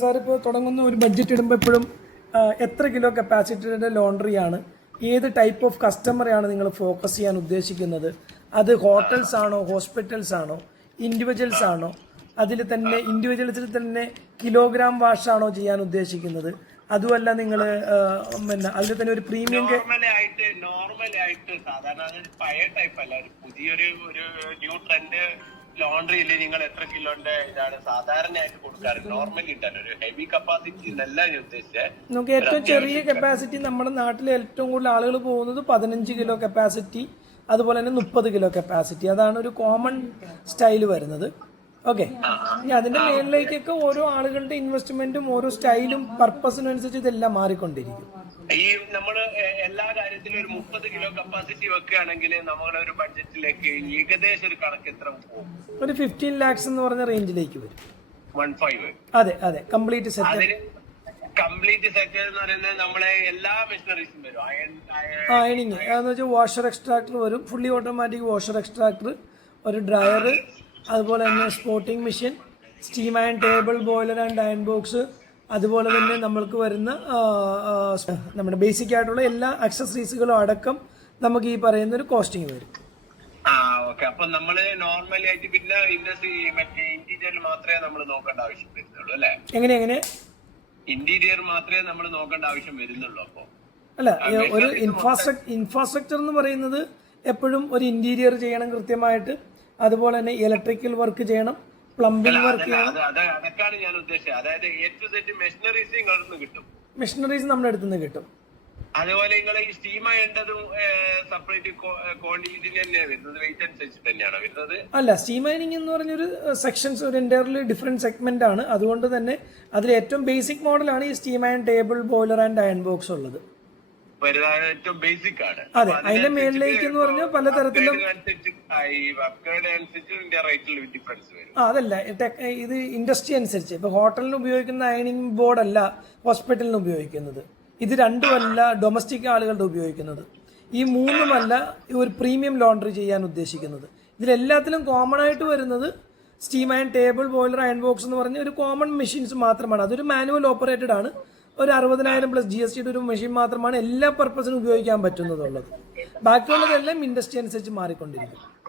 Sir ഇപ്പോൾ തുടങ്ങുന്ന ഒരു ബഡ്ജറ്റ് ഇടുമ്പോൾ എപ്പോഴും എത്ര കിലോ കപ്പാസിറ്റിയുടെ ലോണ്ടറിയാണ് ഏത് ടൈപ്പ് ഓഫ് കസ്റ്റമറെയാണ് നിങ്ങൾ ഫോക്കസ് ചെയ്യാൻ ഉദ്ദേശിക്കുന്നത്? അത് ഹോട്ടൽസ് ആണോ ഹോസ്പിറ്റൽസ് ആണോ ഇൻഡിവിജ്വൽസ് ആണോ? അതിൽ തന്നെ ഇൻഡിവിജ്വൽസിൽ തന്നെ കിലോഗ്രാം വാഷ് ആണോ ചെയ്യാൻ ഉദ്ദേശിക്കുന്നത്? അതുമല്ല നിങ്ങൾ പിന്നെ അതിൽ തന്നെ ഒരു പ്രീമിയം ആയിട്ട് നോർമൽ ആയിട്ട് സാധാരണ പഴയ ടൈപ്പ് അല്ല. പുതിയൊരു ഒരു ന്യൂ ട്രെൻഡ് ലോണ്ടറിയിൽ നിങ്ങൾ എത്ര കിലോന്റെ ഇതാണ് സാധാരണയായിട്ട് കൊടുക്കാറ്. നോർമലി കിട്ടാൻ ഒരു ഹെവി കപ്പാസിറ്റി എന്നല്ല ഞാൻ ഉദ്ദേശിച്ചത് നമുക്ക് ഏറ്റവും ചെറിയ കപ്പാസിറ്റി നമ്മുടെ നാട്ടിൽ ഏറ്റവും കൂടുതൽ ആളുകൾ പോകുന്നത് പതിനഞ്ച് കിലോ കപ്പാസിറ്റി അതുപോലെ തന്നെ മുപ്പത് കിലോ കപ്പാസിറ്റി അതാണ് ഒരു കോമൺ സ്റ്റൈൽ വരുന്നത്. ഓക്കെ ഇനി അതിന്റെ മേളിലേക്കൊക്കെ ഓരോ ആളുകളുടെ ഇൻവെസ്റ്റ്മെന്റും ഓരോ സ്റ്റൈലും പർപ്പസിനും അനുസരിച്ച് ഇതെല്ലാം മാറിക്കൊണ്ടിരിക്കും. ഈ നമ്മൾ എല്ലാ കാര്യത്തിലും ഒരു മുപ്പത് കിലോ കപ്പാസിറ്റി വെക്കുകയാണെങ്കിൽ നമ്മുടെ ഒരു ബഡ്ജറ്റിലേക്ക് ഏകദേശം ഒരു കണക്ക് എത്ര പോകും? ഒരു ഫിഫ്റ്റീൻ ലാക്സ് എന്ന് പറഞ്ഞ റേഞ്ചിലേക്ക് വരും. വൺ ഫൈവ് അതെ അതെ. കംപ്ലീറ്റ് സെറ്റ് അതിന് കംപ്ലീറ്റ് സെറ്റ് എന്ന് പറയുന്നത് നമ്മളെ എല്ലാ മെഷീനറീസും വരും. അയൺ അയണിങ് അതെന്ന് വെച്ചാൽ വാഷർ എക്സ്ട്രാക്ടർ വരും. ഫുള്ളി ഓട്ടോമാറ്റിക് വാഷർ എക്സ്ട്രാക്ടർ ഒരു ഡ്രയർ അതുപോലെ തന്നെ spotting machine steam and table boiler and iron box അതുപോലെ തന്നെ നമ്മൾക്ക് വരുന്ന നമ്മുടെ ബേസിക് ആയിട്ടുള്ള എല്ലാ അക്സസറീസുകളും അടക്കം നമുക്ക് ഈ പറയുന്ന ഒരു കോസ്റ്റിംഗ് വരും. ഓക്കെ അപ്പൊ നമ്മൾ നോർമലി ആയിട്ട് പിന്നെ ഇൻഡസ്ട്രി മറ്റേ ഇന്റീരിയർ മാത്രമേ നമ്മൾ നോക്കേണ്ട ആവശ്യം വരുന്നുള്ളൂ അല്ലെ? എങ്ങനെ എങ്ങനെ? ഇന്റീരിയർ മാത്രമേ നമ്മൾ നോക്കേണ്ട ആവശ്യം വരുന്നുള്ളൂ അപ്പൊ. അല്ല ഒരു ഇൻഫ്രാസ്ട്രക്ചർ ഇൻഫ്രാസ്ട്രക്ചർ എന്ന് പറയുന്നത് എപ്പോഴും ഒരു ഇന്റീരിയർ ചെയ്യണം കൃത്യമായിട്ട്. അതുപോലെ തന്നെ ഇലക്ട്രിക്കൽ വർക്ക് ചെയ്യണം പ്ലംബിംഗ് വർക്ക് ചെയ്യണം. അത് അത് അതൊക്കെയാണ് ഞാൻ ഉദ്ദേശിച്ചത്. അതായത് മെഷീനറീസ് നിങ്ങളിൽ നിന്ന് കിട്ടും. മെഷീനറീസ് നമ്മുടെ അടുത്ത് നിന്ന് കിട്ടും. അതുപോലെ നിങ്ങൾ ഈ സ്റ്റീം ചെയ്യേണ്ടതും സെപ്പറേറ്റ് ക്വാണ്ടിറ്റി തന്നെ വരുന്നത് വെയിറ്റ് അനുസരിച്ച് തന്നെയാണ് വരുന്നത്? അല്ല സ്റ്റീം മൈനിങ് എന്ന് പറഞ്ഞൊരു സെക്ഷൻസ് ഒരു എന്റയർലി ഡിഫറെന്റ് സെഗ്മെന്റ് ആണ്. അതുകൊണ്ട് തന്നെ അതിൽ ഏറ്റവും ബേസിക് മോഡലാണ് ഈ steam iron table boiler and iron box ഉള്ളത്. വരുന്നത് ഏറ്റവും ബേസിക് ആണ്. അതെ അതിന്റെ മേളിലേക്ക് എന്ന് പറഞ്ഞാൽ പലതരത്തിലും അപ്ഗ്രേഡ് അനുസരിച്ച് ഇതിന്റെ റേറ്റിൽ ഡിഫറൻസ് വരും. അതല്ല ഇത് ഇൻഡസ്ട്രി അനുസരിച്ച്. ഇപ്പൊ ഹോട്ടലിന് ഉപയോഗിക്കുന്ന അയണിങ് അല്ല ഹോസ്പിറ്റലിന് ഉപയോഗിക്കുന്നത്. ഇത് രണ്ടുമല്ല ഡൊമസ്റ്റിക് ആളുകളുടെ ഉപയോഗിക്കുന്നത്. ഈ മൂന്നുമല്ല ഒരു പ്രീമിയം ലോണ്ടറി ചെയ്യാൻ ഉദ്ദേശിക്കുന്നത്. ഇതിലെല്ലാത്തിലും കോമൺ ആയിട്ട് വരുന്നത് steam iron table boiler iron box എന്ന് പറഞ്ഞ ഒരു കോമൺ മെഷീൻസ് മാത്രമാണ്. അതൊരു മാനുവൽ ഓപ്പറേറ്റഡ് ആണ്. ഒരു അറുപതിനായിരം പ്ലസ് ജി എസ് ടിയുടെ ഒരു മെഷീൻ മാത്രമാണ് എല്ലാ പർപ്പസിനും ഉപയോഗിക്കാൻ പറ്റുന്നതുള്ളത്. ബാക്കിയുള്ളതെല്ലാം ഇൻഡസ്ട്രി അനുസരിച്ച് മാറിക്കൊണ്ടിരിക്കും.